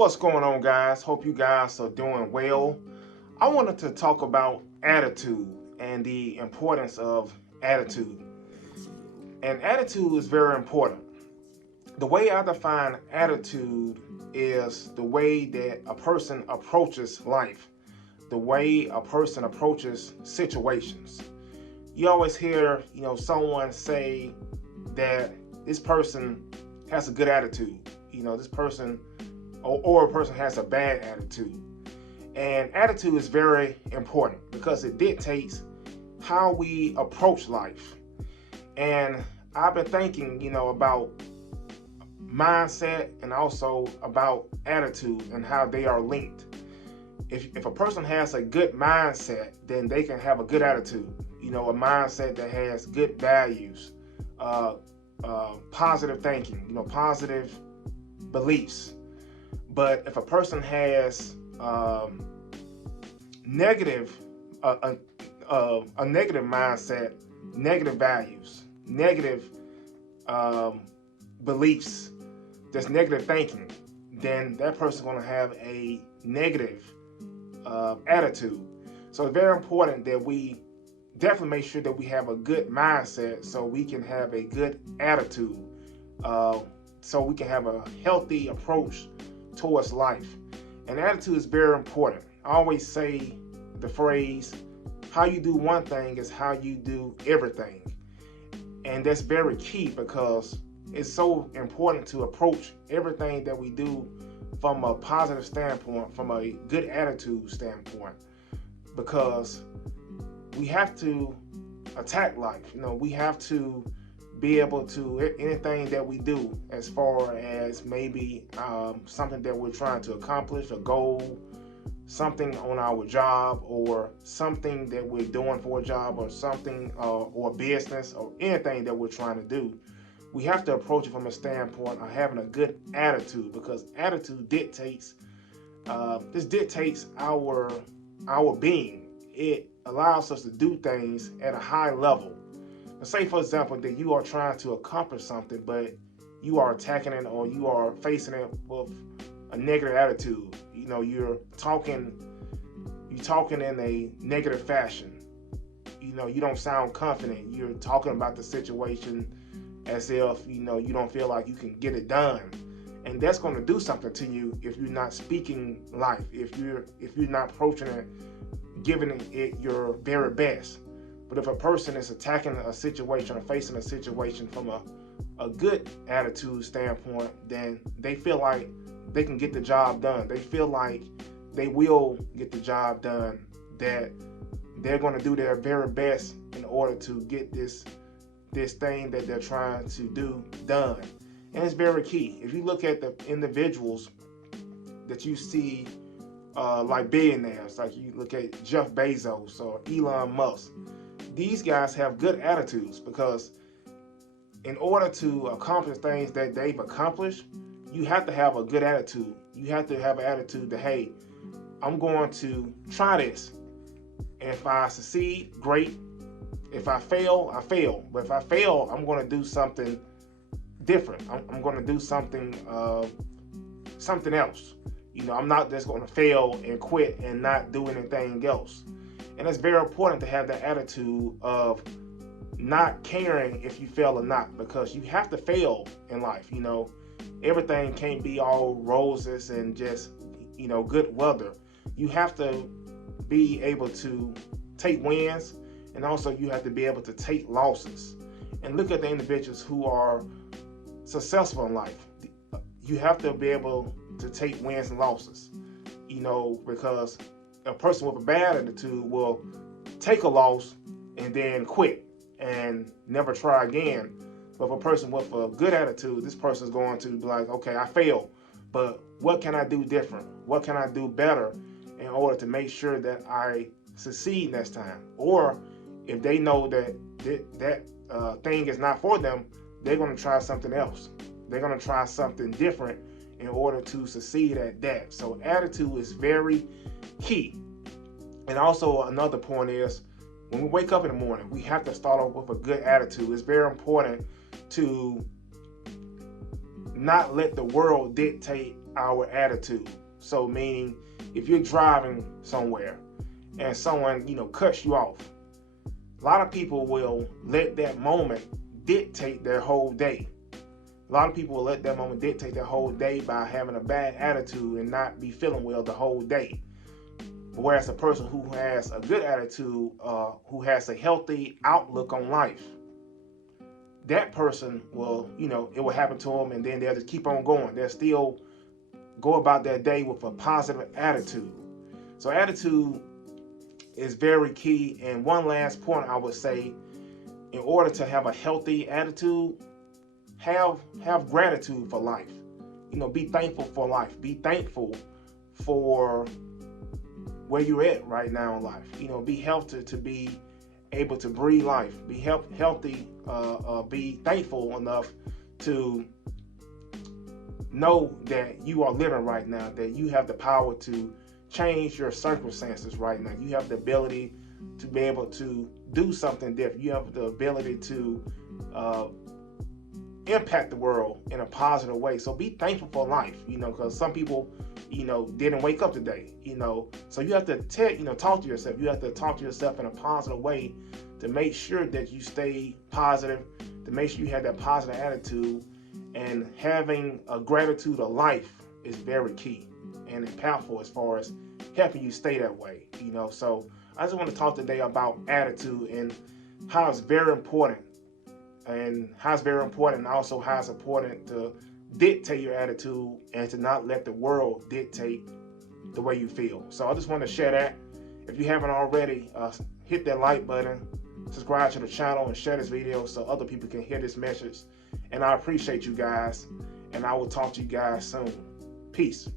What's going on, guys? Hope you guys are doing well. I wanted to talk about attitude and the importance of attitude. And attitude is very important. The way I define attitude is the way that a person approaches life, the way a person approaches situations. You always hear, someone say that this person has a good attitude. This person or a person has a bad attitude. And attitude is very important because it dictates how we approach life. And I've been thinking, about mindset and also about attitude and how they are linked. If a person has a good mindset, then they can have a good attitude. A mindset that has good values, positive thinking, positive beliefs. But if a person has negative, a negative mindset, negative values, negative beliefs, just negative thinking, then that person's going to have a negative attitude. So it's very important that we definitely make sure that we have a good mindset so we can have a good attitude, so we can have a healthy approach towards life. And attitude is very important. I always say the phrase, how you do one thing is how you do everything. And that's very key because it's so important to approach everything that we do from a positive standpoint, from a good attitude standpoint, because we have to attack life. We have to be able to, anything that we do as far as maybe something that we're trying to accomplish, a goal, something on our job, or something that we're doing for a job, or something or business, or anything that we're trying to do, we have to approach it from a standpoint of having a good attitude, because attitude dictates our being. It allows us to do things at a high level. Say, for example, that you are trying to accomplish something, but you are attacking it or you are facing it with a negative attitude. You're talking in a negative fashion. You don't sound confident. You're talking about the situation as if, you don't feel like you can get it done. And that's going to do something to you if you're not speaking life, if you're not approaching it, giving it your very best. But if a person is attacking a situation or facing a situation from a good attitude standpoint, then they feel like they can get the job done. They feel like they will get the job done, that they're going to do their very best in order to get this thing that they're trying to do done. And it's very key. If you look at the individuals that you see like billionaires, like you look at Jeff Bezos or Elon Musk, these guys have good attitudes, because in order to accomplish things that they've accomplished, you have to have a good attitude. You have to have an attitude that, hey, I'm going to try this. And if I succeed, great. If I fail, I fail. But if I fail, I'm going to do something different. I'm going to do something else. I'm not just going to fail and quit and not do anything else. And it's very important to have that attitude of not caring if you fail or not, because you have to fail in life. Everything can't be all roses and just, good weather. You have to be able to take wins, and also you have to be able to take losses. And look at the individuals who are successful in life. You have to be able to take wins and losses, because a person with a bad attitude will take a loss and then quit and never try again. But if a person with a good attitude, this person is going to be like, okay, I failed, but what can I do different? What can I do better in order to make sure that I succeed next time? Or if they know that thing is not for them, they're going to try something else. They're going to try something different in order to succeed at that. So attitude is very key. And also another point is, when we wake up in the morning, we have to start off with a good attitude. It's very important to not let the world dictate our attitude. So meaning if you're driving somewhere and someone, cuts you off, a lot of people will let that moment dictate their whole day. A lot of people will let that moment dictate their whole day by having a bad attitude and not be feeling well the whole day. Whereas a person who has a good attitude, who has a healthy outlook on life, that person will, it will happen to them, and then they'll just keep on going. They'll still go about their day with a positive attitude. So attitude is very key. And one last point I would say, in order to have a healthy attitude, have gratitude for life. Be thankful for life. Be thankful for where you're at right now in life. Be healthy to be able to breathe life. Be healthy. Be thankful enough to know that you are living right now, that you have the power to change your circumstances right now. You have the ability to be able to do something different. You have the ability to impact the world in a positive way. So be thankful for life, because some people, didn't wake up today, so you have to talk to yourself. You have to talk to yourself in a positive way to make sure that you stay positive, to make sure you have that positive attitude. And having a gratitude of life is very key and impactful as far as helping you stay that way, So I just want to talk today about attitude and how it's very important, and also how it's important to dictate your attitude and to not let the world dictate the way you feel. So I just want to share that. If you haven't already, hit that like button, subscribe to the channel, and share this video so other people can hear this message. And I appreciate you guys, and I will talk to you guys soon. Peace.